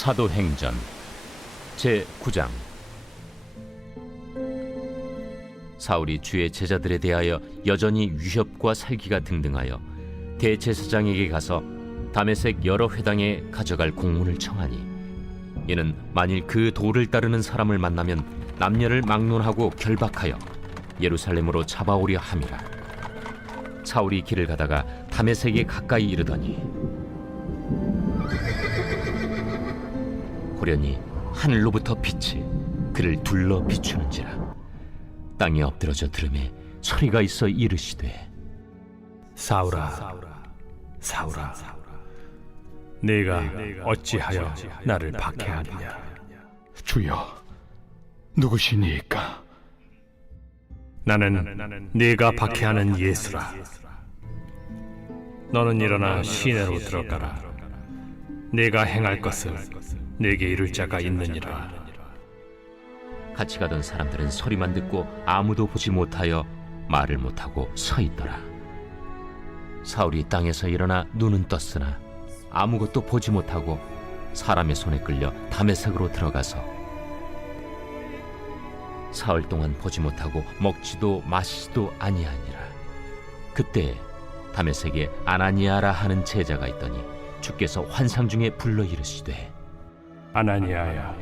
사도행전 제9장. 사울이 주의 제자들에 대하여 여전히 위협과 살기가 등등하여 대제사장에게 가서 다메섹 여러 회당에 가져갈 공문을 청하니, 이는 만일 그 도를 따르는 사람을 만나면 남녀를 막론하고 결박하여 예루살렘으로 잡아오려 함이라. 사울이 길을 가다가 다메섹에 가까이 이르더니 호련히 하늘로부터 빛이 그를 둘러 비추는지라. 땅에 엎드러져 들음에 소리가 있어 이르시되, 사울아, 사울아, 네가 어찌하여 나를 박해하느냐? 주여, 누구시니까? 나는 네가 박해하는 예수라. 너는 일어나 시내로 들어가라. 네가 행할 것을 네게 이룰 자가 있느니라. 같이 가던 사람들은 소리만 듣고 아무도 보지 못하여 말을 못하고 서 있더라. 사울이 땅에서 일어나 눈은 떴으나 아무것도 보지 못하고 사람의 손에 끌려 다메섹으로 들어가서 사흘 동안 보지 못하고 먹지도 마시지도 아니하니라. 그때 다메섹에 아나니아라 하는 제자가 있더니 주께서 환상 중에 불러 이르시되, 아나니아야,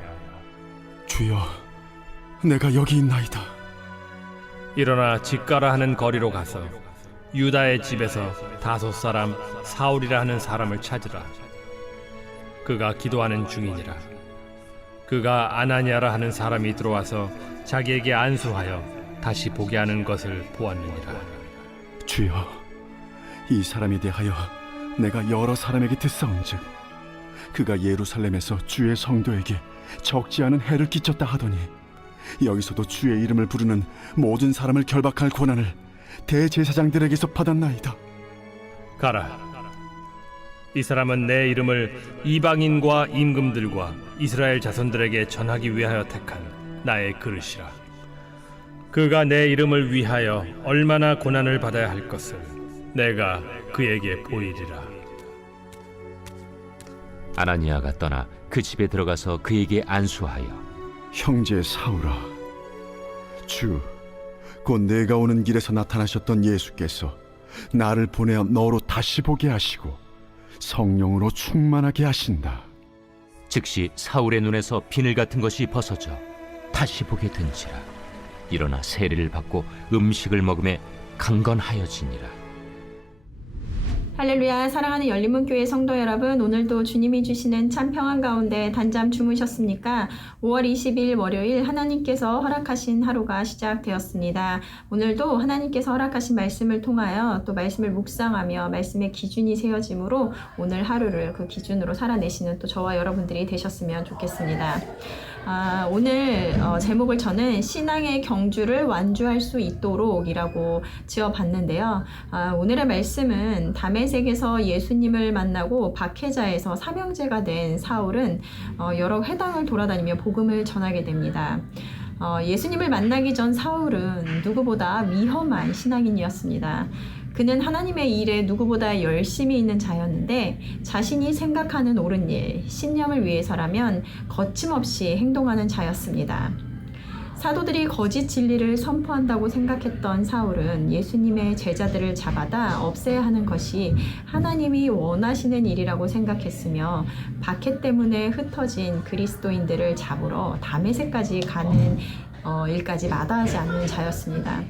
주여, 내가 여기 있나이다. 일어나 집가라 하는 거리로 가서 유다의 집에서 다소 사람 사울이라 하는 사람을 찾으라. 그가 기도하는 중이니라. 그가 아나니아라 하는 사람이 들어와서 자기에게 안수하여 다시 보게 하는 것을 보았느니라. 주여, 이 사람에 대하여 내가 여러 사람에게 듣사온즉 그가 예루살렘에서 주의 성도에게 적지 않은 해를 끼쳤다 하더니 여기서도 주의 이름을 부르는 모든 사람을 결박할 권한을 대제사장들에게서 받았나이다. 가라. 이 사람은 내 이름을 이방인과 임금들과 이스라엘 자손들에게 전하기 위하여 택한 나의 그릇이라. 그가 내 이름을 위하여 얼마나 고난을 받아야 할 것을 내가 그에게 보이리라. 아나니아가 떠나 그 집에 들어가서 그에게 안수하여, 형제 사울아, 곧 내가 오는 길에서 나타나셨던 예수께서 나를 보내어 너로 다시 보게 하시고 성령으로 충만하게 하신다. 즉시 사울의 눈에서 비늘 같은 것이 벗어져 다시 보게 된지라. 일어나 세례를 받고 음식을 먹음에 강건하여지니라. 할렐루야. 사랑하는 열린문교회 성도 여러분, 오늘도 주님이 주시는 참 평안 가운데 단잠 주무셨습니까? 5월 20일 월요일 하나님께서 허락하신 하루가 시작되었습니다. 오늘도 하나님께서 허락하신 말씀을 통하여 또 말씀을 묵상하며 말씀의 기준이 세워지므로 오늘 하루를 그 기준으로 살아내시는 또 저와 여러분들이 되셨으면 좋겠습니다. 오늘 제목을 저는 신앙의 경주를 완주할 수 있도록 이라고 지어봤는데요. 오늘의 말씀은 다메섹에서 예수님을 만나고 박해자에서 사명제가 된 사울은 여러 회당을 돌아다니며 복음을 전하게 됩니다. 예수님을 만나기 전 사울은 누구보다 위험한 신앙인이었습니다. 그는 하나님의 일에 누구보다 열심히 있는 자였는데 자신이 생각하는 옳은 일, 신념을 위해서라면 거침없이 행동하는 자였습니다. 사도들이 거짓 진리를 선포한다고 생각했던 사울은 예수님의 제자들을 잡아다 없애야 하는 것이 하나님이 원하시는 일이라고 생각했으며 박해 때문에 흩어진 그리스도인들을 잡으러 다메섹까지 가는 일까지 마다하지 않는 자였습니다.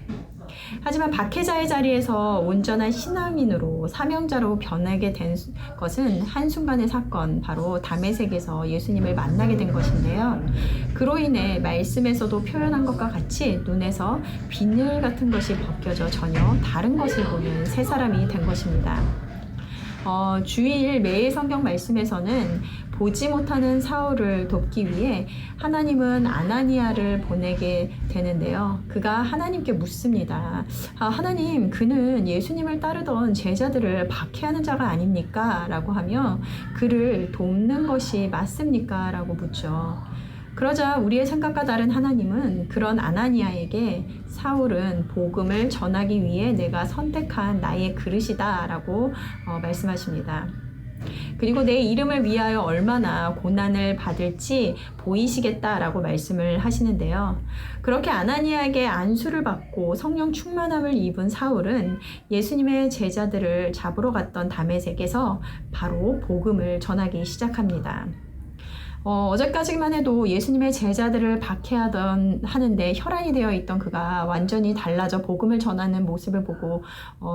하지만 박해자의 자리에서 온전한 신앙인으로 사명자로 변하게 된 것은 한순간의 사건, 바로 다메섹에서 예수님을 만나게 된 것인데요. 그로 인해 말씀에서도 표현한 것과 같이 눈에서 비늘 같은 것이 벗겨져 전혀 다른 것을 보는 새 사람이 된 것입니다. 주일 매일 성경 말씀에서는 보지 못하는 사울을 돕기 위해 하나님은 아나니아를 보내게 되는데요. 그가 하나님께 묻습니다. 하나님, 그는 예수님을 따르던 제자들을 박해하는 자가 아닙니까? 라고 하며 그를 돕는 것이 맞습니까? 라고 묻죠. 그러자 우리의 생각과 다른 하나님은 그런 아나니아에게 사울은 복음을 전하기 위해 내가 선택한 나의 그릇이다 라고 말씀하십니다. 그리고 내 이름을 위하여 얼마나 고난을 받을지 보이시겠다라고 말씀을 하시는데요. 그렇게 아나니아에게 안수를 받고 성령 충만함을 입은 사울은 예수님의 제자들을 잡으러 갔던 다메섹에서 바로 복음을 전하기 시작합니다. 어제까지만 해도 예수님의 제자들을 하는데 혈안이 되어 있던 그가 완전히 달라져 복음을 전하는 모습을 보고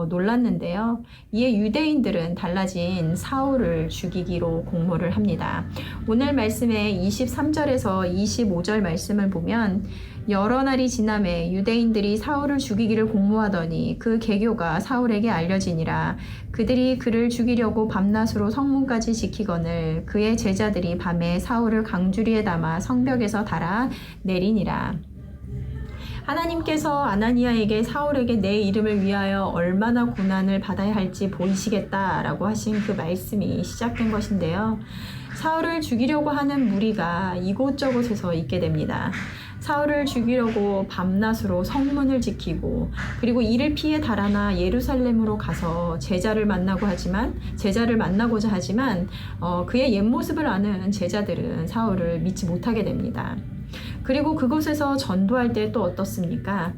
놀랐는데요. 이에 유대인들은 달라진 사울을 죽이기로 공모를 합니다. 오늘 말씀의 23절에서 25절 말씀을 보면 여러 날이 지남에 유대인들이 사울을 죽이기를 공모하더니 그 계교가 사울에게 알려지니라. 그들이 그를 죽이려고 밤낮으로 성문까지 지키거늘 그의 제자들이 밤에 사울을 강주리에 담아 성벽에서 달아 내리니라. 하나님께서 아나니아에게 사울에게 내 이름을 위하여 얼마나 고난을 받아야 할지 보이시겠다라고 하신 그 말씀이 시작된 것인데요. 사울을 죽이려고 하는 무리가 이곳저곳에서 있게 됩니다. 사울을 죽이려고 밤낮으로 성문을 지키고 그리고 이를 피해 달아나 예루살렘으로 가서 제자를 만나고자 하지만 그의 옛 모습을 아는 제자들은 사울을 믿지 못하게 됩니다. 그리고 그곳에서 전도할 때 또 어떻습니까?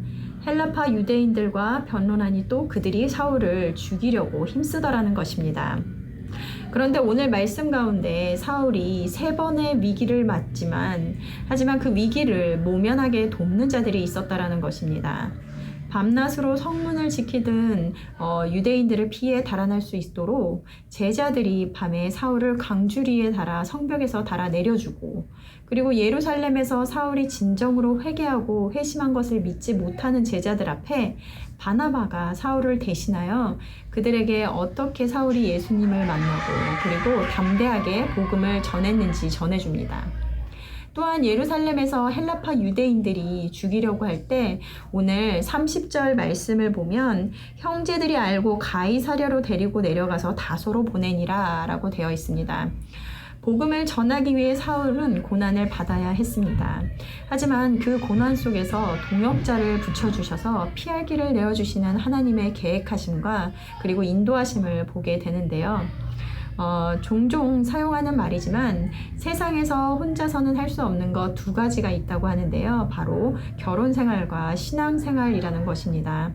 헬라파 유대인들과 변론하니 또 그들이 사울을 죽이려고 힘쓰더라는 것입니다. 그런데 오늘 말씀 가운데 사울이 3번의 위기를 하지만 그 위기를 모면하게 돕는 자들이 있었다라는 것입니다. 밤낮으로 성문을 지키던 유대인들을 피해 달아날 수 있도록 제자들이 밤에 사울을 강주리에 달아 성벽에서 달아 내려주고 그리고 예루살렘에서 사울이 진정으로 회개하고 회심한 것을 믿지 못하는 제자들 앞에 바나바가 사울을 대신하여 그들에게 어떻게 사울이 예수님을 만나고 그리고 담대하게 복음을 전했는지 전해줍니다. 또한 예루살렘에서 헬라파 유대인들이 죽이려고 할 때 오늘 30절 말씀을 보면 형제들이 알고 가이사랴로 데리고 내려가서 다소로 보내니라 라고 되어 있습니다. 복음을 전하기 위해 사울은 고난을 받아야 했습니다. 하지만 그 고난 속에서 동역자를 붙여주셔서 피할 길을 내어주시는 하나님의 계획하심과 그리고 인도하심을 보게 되는데요. 종종 사용하는 말이지만 세상에서 혼자서는 할 수 없는 것 2가지가 있다고 하는데요. 바로 결혼 생활과 신앙 생활이라는 것입니다.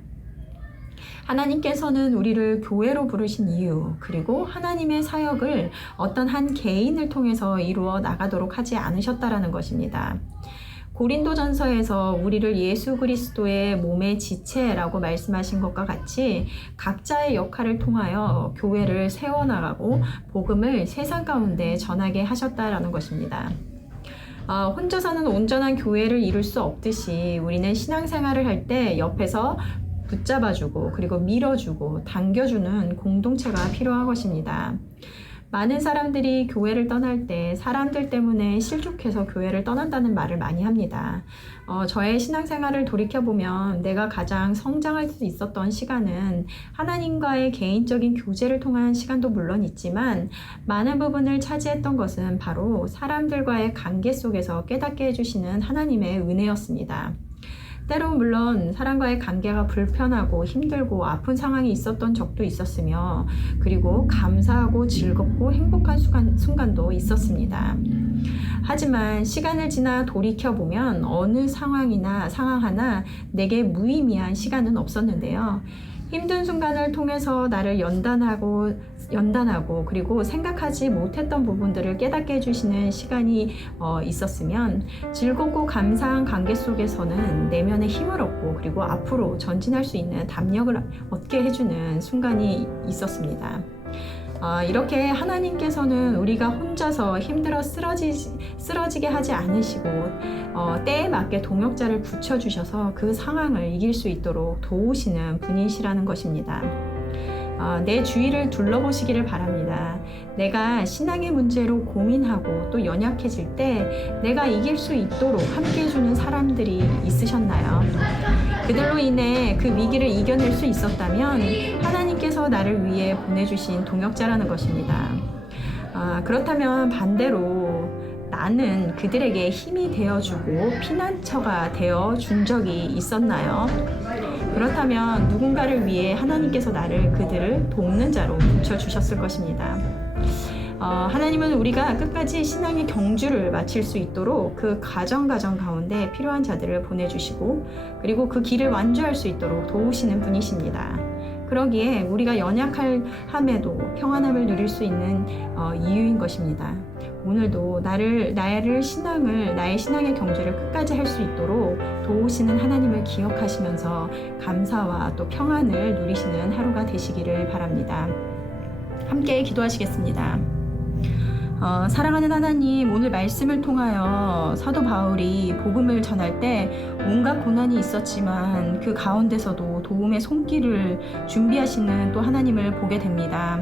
하나님께서는 우리를 교회로 부르신 이유, 그리고 하나님의 사역을 어떤 한 개인을 통해서 이루어 나가도록 하지 않으셨다라는 것입니다. 고린도전서에서 우리를 예수 그리스도의 몸의 지체라고 말씀하신 것과 같이 각자의 역할을 통하여 교회를 세워나가고 복음을 세상 가운데 전하게 하셨다라는 것입니다. 혼자서는 온전한 교회를 이룰 수 없듯이 우리는 신앙생활을 할 때 옆에서 붙잡아주고 그리고 밀어주고 당겨주는 공동체가 필요한 것입니다. 많은 사람들이 교회를 떠날 때 사람들 때문에 실족해서 교회를 떠난다는 말을 많이 합니다. 저의 신앙생활을 돌이켜보면 내가 가장 성장할 수 있었던 시간은 하나님과의 개인적인 교제를 통한 시간도 물론 있지만 많은 부분을 차지했던 것은 바로 사람들과의 관계 속에서 깨닫게 해주시는 하나님의 은혜였습니다. 때로 물론 사람과의 관계가 불편하고 힘들고 아픈 상황이 있었던 적도 있었으며 그리고 감사하고 즐겁고 행복한 순간도 있었습니다. 하지만 시간을 지나 돌이켜보면 어느 상황 하나 내게 무의미한 시간은 없었는데요. 힘든 순간을 통해서 나를 연단하고 그리고 생각하지 못했던 부분들을 깨닫게 해주시는 시간이 있었으면 즐겁고 감사한 관계 속에서는 내면의 힘을 얻고 그리고 앞으로 전진할 수 있는 담력을 얻게 해주는 순간이 있었습니다. 이렇게 하나님께서는 우리가 혼자서 힘들어 쓰러지게 하지 않으시고 때에 맞게 동역자를 붙여주셔서 그 상황을 이길 수 있도록 도우시는 분이시라는 것입니다. 내 주위를 둘러보시기를 바랍니다. 내가 신앙의 문제로 고민하고 또 연약해질 때 내가 이길 수 있도록 함께 해주는 사람들이 있으셨나요? 그들로 인해 그 위기를 이겨낼 수 있었다면 하나님께서 나를 위해 보내주신 동역자라는 것입니다. 그렇다면 반대로 나는 그들에게 힘이 되어주고 피난처가 되어준 적이 있었나요? 그렇다면 누군가를 위해 하나님께서 그들을 돕는 자로 붙여주셨을 것입니다. 하나님은 우리가 끝까지 신앙의 경주를 마칠 수 있도록 그 가정 가운데 필요한 자들을 보내주시고 그리고 그 길을 완주할 수 있도록 도우시는 분이십니다. 그러기에 우리가 연약함에도 평안함을 누릴 수 있는 이유인 것입니다. 오늘도 나의 신앙의 경주를 끝까지 할 수 있도록 도우시는 하나님을 기억하시면서 감사와 또 평안을 누리시는 하루가 되시기를 바랍니다. 함께 기도하시겠습니다. 사랑하는 하나님, 오늘 말씀을 통하여 사도 바울이 복음을 전할 때 온갖 고난이 있었지만 그 가운데서도 도움의 손길을 준비하시는 또 하나님을 보게 됩니다.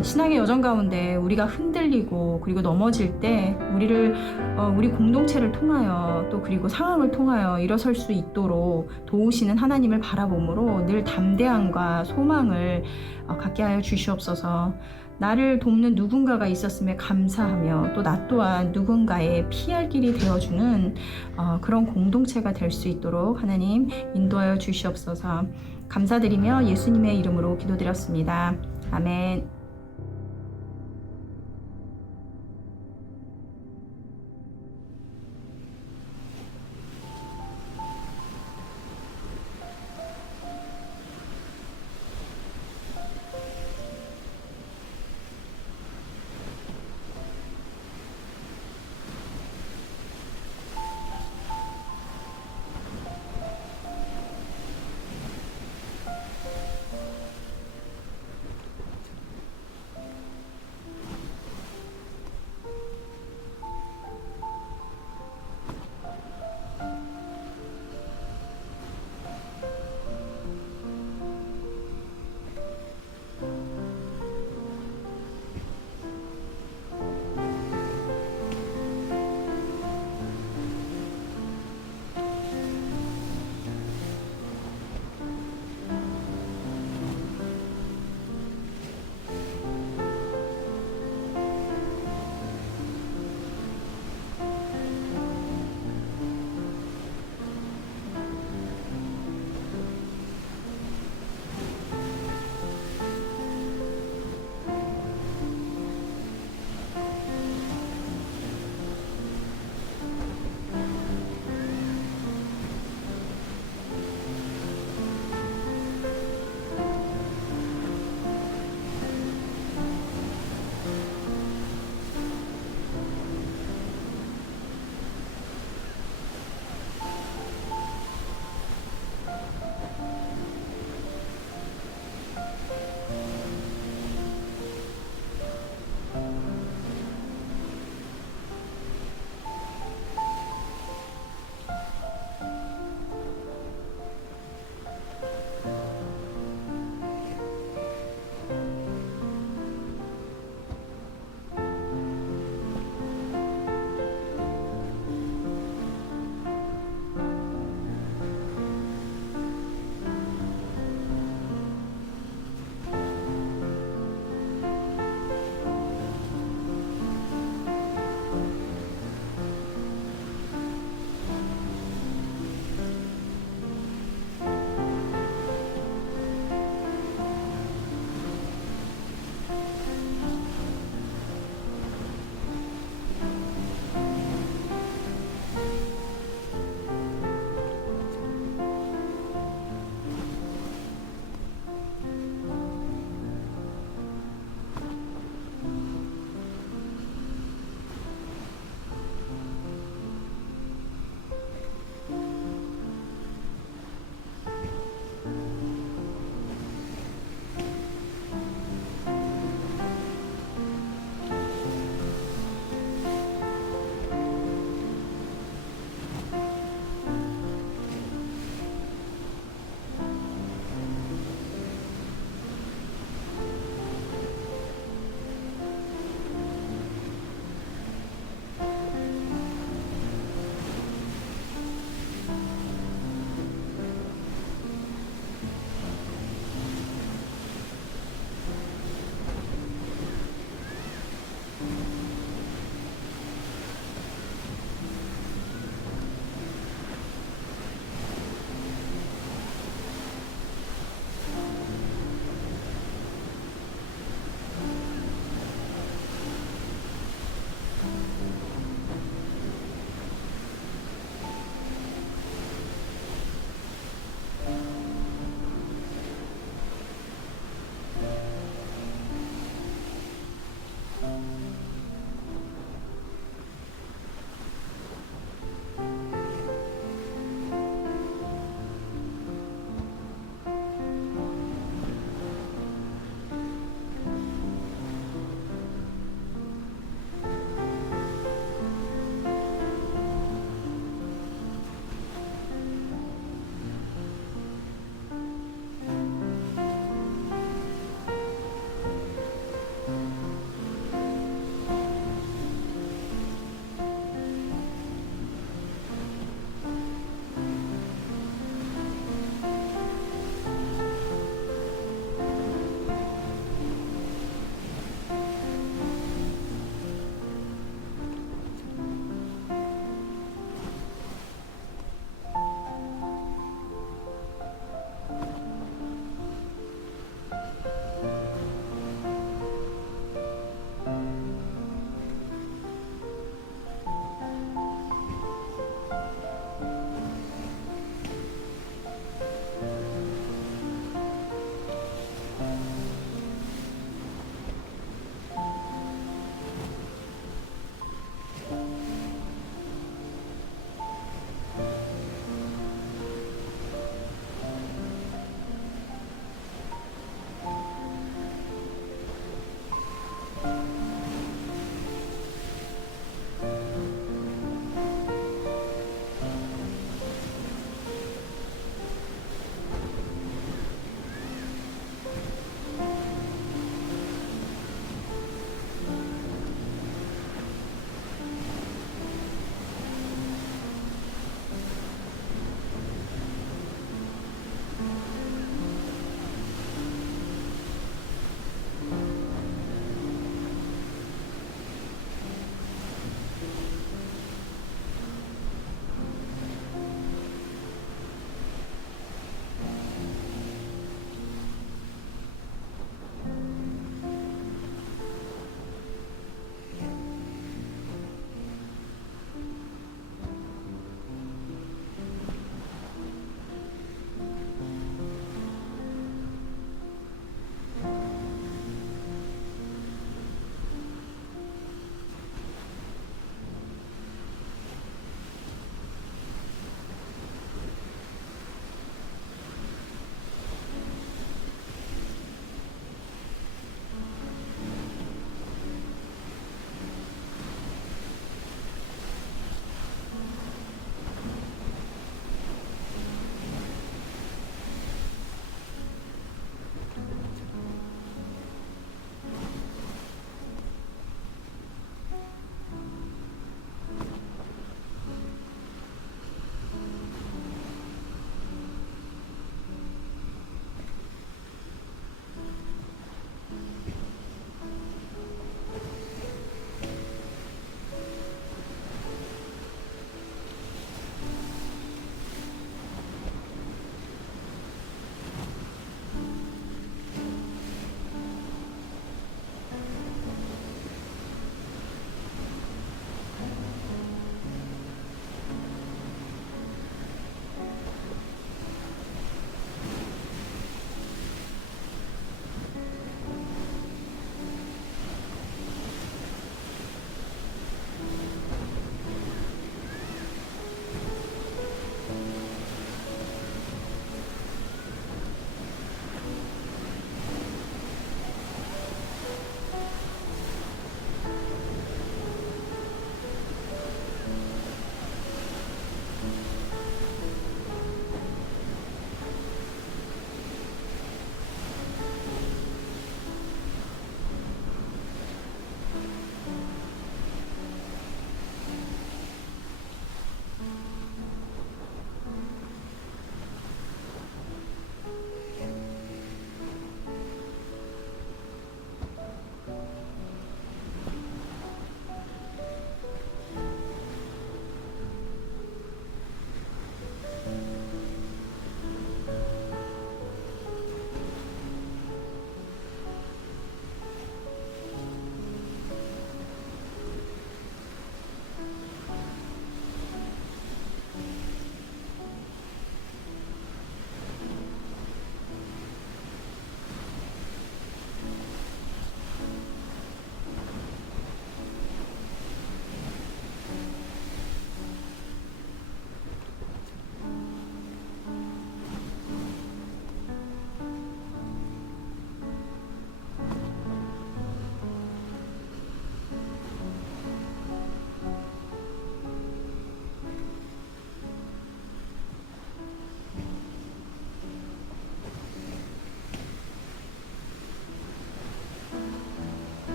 신앙의 여정 가운데 우리가 흔들리고 그리고 넘어질 때 우리 공동체를 통하여 또 그리고 상황을 통하여 일어설 수 있도록 도우시는 하나님을 바라봄으로 늘 담대함과 소망을 갖게 하여 주시옵소서. 나를 돕는 누군가가 있었음에 감사하며 또 나 또한 누군가의 피할 길이 되어주는 그런 공동체가 될 수 있도록 하나님 인도하여 주시옵소서. 감사드리며 예수님의 이름으로 기도드렸습니다. 아멘.